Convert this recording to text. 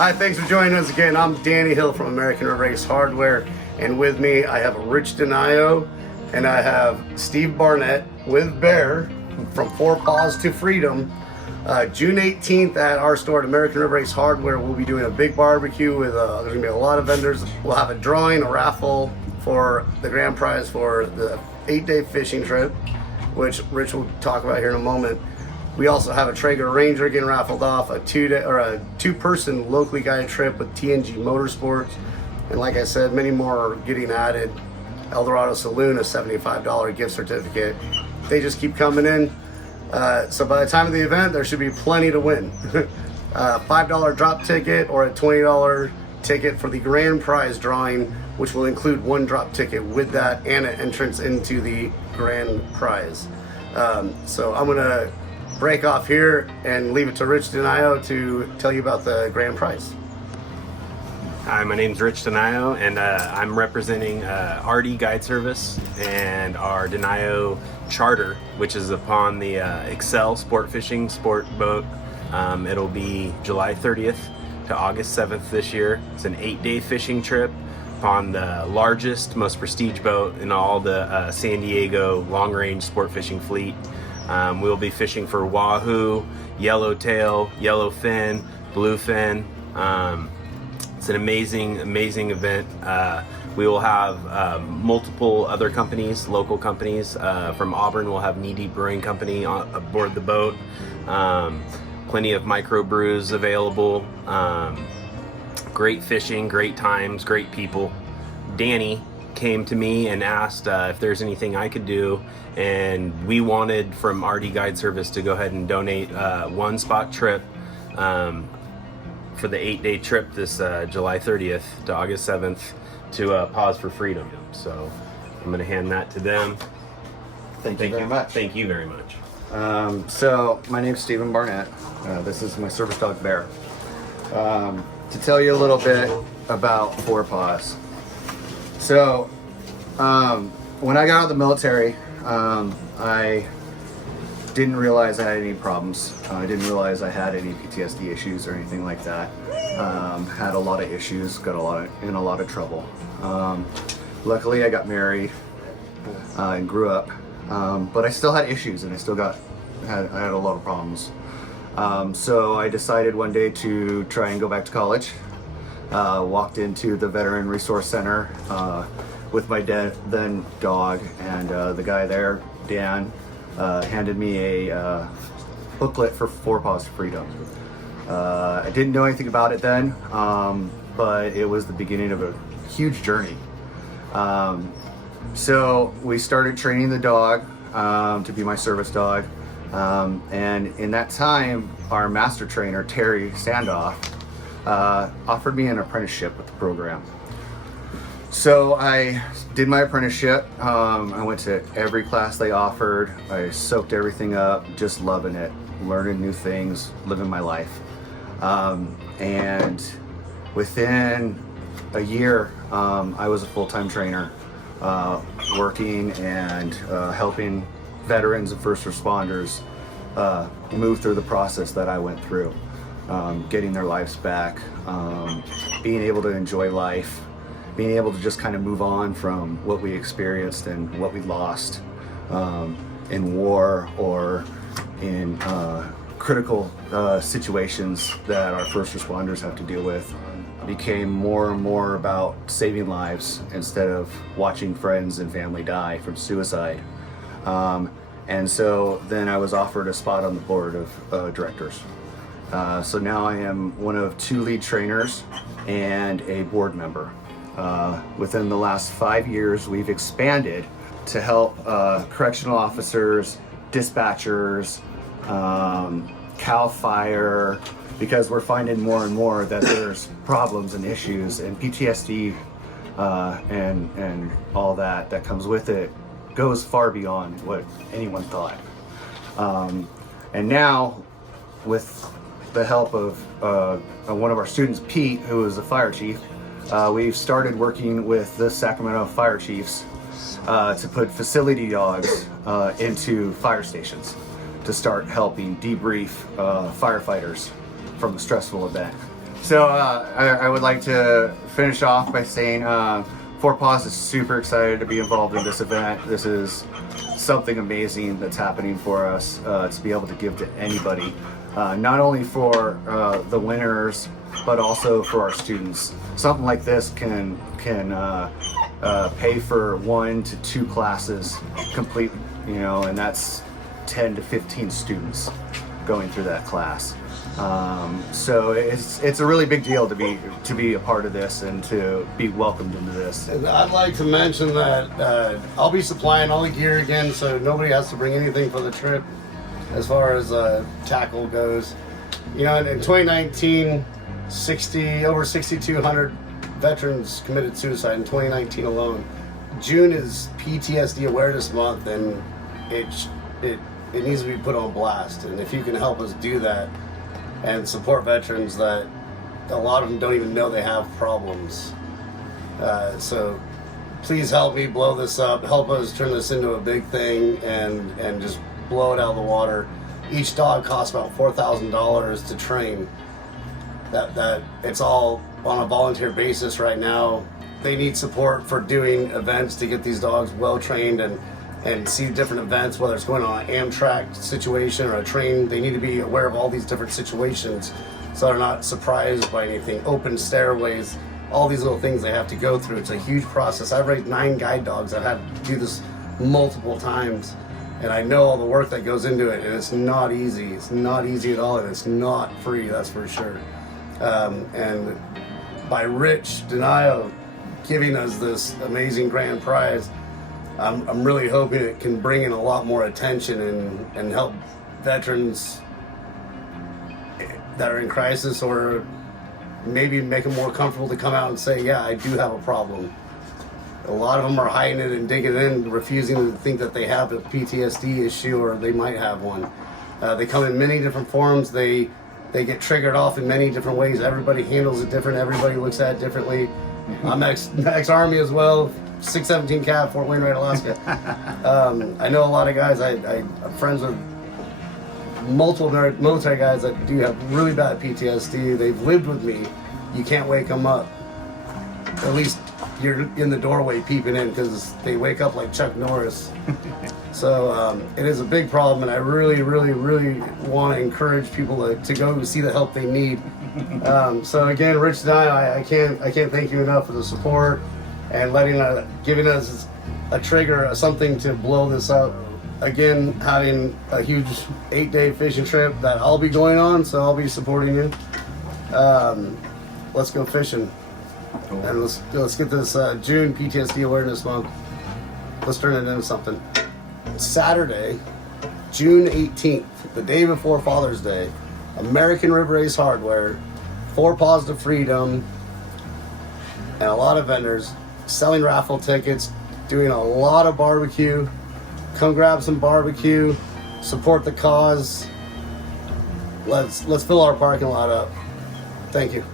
Hi, thanks for joining us again. I'm Danny Hill from American Race Hardware, and with me I have Rich Denayo and I have Steve Barnett with Bear from Paws to Freedom. June 18th at our store at American Race Hardware, we'll be doing a big barbecue with there's gonna be a lot of vendors. We'll have a drawing, a raffle for the grand prize for the 8-day fishing trip, which Rich will talk about here in a moment. We also have a Traeger Ranger getting raffled off, a two-person locally guided trip with TNG Motorsports, and like I said, many more are getting added. Eldorado Saloon, a $75 gift certificate. They just keep coming in. So by the time of the event, there should be plenty to win. $5 drop ticket or a $20 ticket for the grand prize drawing, which will include one drop ticket with that and an entrance into the grand prize. So I'm gonna break off here and leave it to Rich Denayo to tell you about the grand prize. Hi, my name's Rich Denayo, and I'm representing RD Guide Service and our Denayo Charter, which is upon the Excel Sport Fishing Sport Boat. It'll be July 30th to August 7th this year. It's an 8-day fishing trip upon the largest, most prestige boat in all the San Diego long-range sport fishing fleet. We'll be fishing for wahoo, yellowtail, yellowfin, bluefin. It's an amazing event. We will have multiple other companies, local companies. From Auburn, we'll have Knee Deep Brewing Company aboard the boat. Plenty of microbrews available. Great fishing, great times, great people. Danny came to me and asked if there's anything I could do, and we wanted from RD Guide Service to go ahead and donate one spot trip for the 8-day trip this July 30th to August 7th to Paws for Freedom. So I'm going to hand that to them. Thank you very much. Thank you very much. So my name's Stephen Barnett. This is my service dog Bear. To tell you a little bit about Paws. So when I got out of the military, I didn't realize I had any problems. I didn't realize I had any PTSD issues or anything like that. Had a lot of issues, got in a lot of trouble. Luckily, I got married and grew up, but I still had issues, and I had a lot of problems. So I decided one day to try and go back to college. Walked into the Veteran Resource Center with my then dog, and the guy there, Dan, handed me a booklet for Paws to Freedom. I didn't know anything about it then, but it was the beginning of a huge journey. So we started training the dog to be my service dog, and in that time, our master trainer, Terry Sandoff, offered me an apprenticeship with the program. So I did my apprenticeship. I went to every class they offered. I soaked everything up, just loving it, learning new things, living my life. And within a year, I was a full-time trainer, working and helping veterans and first responders move through the process that I went through. Getting their lives back, being able to enjoy life, being able to just kind of move on from what we experienced and what we lost in war or in critical situations that our first responders have to deal with. Became more and more about saving lives instead of watching friends and family die from suicide. And so then I was offered a spot on the board of directors. So now I am one of 2 lead trainers and a board member. Within the last 5 years, we've expanded to help correctional officers, dispatchers, CAL FIRE, because we're finding more and more that there's problems and issues, and PTSD and all that comes with it goes far beyond what anyone thought. And now, with the help of one of our students, Pete, who is a fire chief, we've started working with the Sacramento fire chiefs to put facility dogs into fire stations to start helping debrief firefighters from a stressful event. So I would like to finish off by saying Four Paws is super excited to be involved in this event. This is something amazing that's happening for us to be able to give to anybody, not only for the winners, but also for our students. Something like this can pay for 1 to 2 classes complete, and that's 10 to 15 students going through that class. So it's a really big deal to be a part of this and to be welcomed into this. And I'd like to mention that I'll be supplying all the gear again, so nobody has to bring anything for the trip as far as tackle goes. In 2019, over 6,200 veterans committed suicide in 2019 alone. June is PTSD Awareness Month, and it needs to be put on blast. And if you can help us do that and support veterans that a lot of them don't even know they have problems. So please help me blow this up. Help us turn this into a big thing and just blow it out of the water. Each dog costs about $4,000 to train. That it's all on a volunteer basis right now. They need support for doing events to get these dogs well trained and see different events, whether it's going on an Amtrak situation or a train. They need to be aware of all these different situations so they're not surprised by anything. Open stairways, all these little things they have to go through. It's a huge process. I've raised 9 guide dogs. I've had to do this multiple times, and I know all the work that goes into it, and it's not easy. It's not easy at all, and it's not free, that's for sure. And by Rich Denio giving us this amazing grand prize, I'm really hoping it can bring in a lot more attention and help veterans that are in crisis, or maybe make them more comfortable to come out and say, yeah, I do have a problem. A lot of them are hiding it and digging in, refusing to think that they have a PTSD issue or they might have one. They come in many different forms. They get triggered off in many different ways. Everybody handles it different. Everybody looks at it differently. I'm ex-Army as well, 617 Cav, Fort Wainwright, Alaska. I know a lot of guys. I'm friends with multiple military guys that do have really bad PTSD. They've lived with me. You can't wake them up. At least you're in the doorway peeping in, because they wake up like Chuck Norris. So it is a big problem, and I really, really, really want to encourage people to go see the help they need. So again, Rich Denio, I can't thank you enough for the support and giving us a trigger, something to blow this up. Again, having a huge 8-day fishing trip that I'll be going on, so I'll be supporting you. Let's go fishing. And let's get this June PTSD Awareness Month. Let's turn it into something. Saturday, June 18th, the day before Father's Day, American River Race Hardware, 4 Paws to Freedom, and a lot of vendors selling raffle tickets, doing a lot of barbecue. Come grab some barbecue, support the cause. Let's fill our parking lot up. Thank you.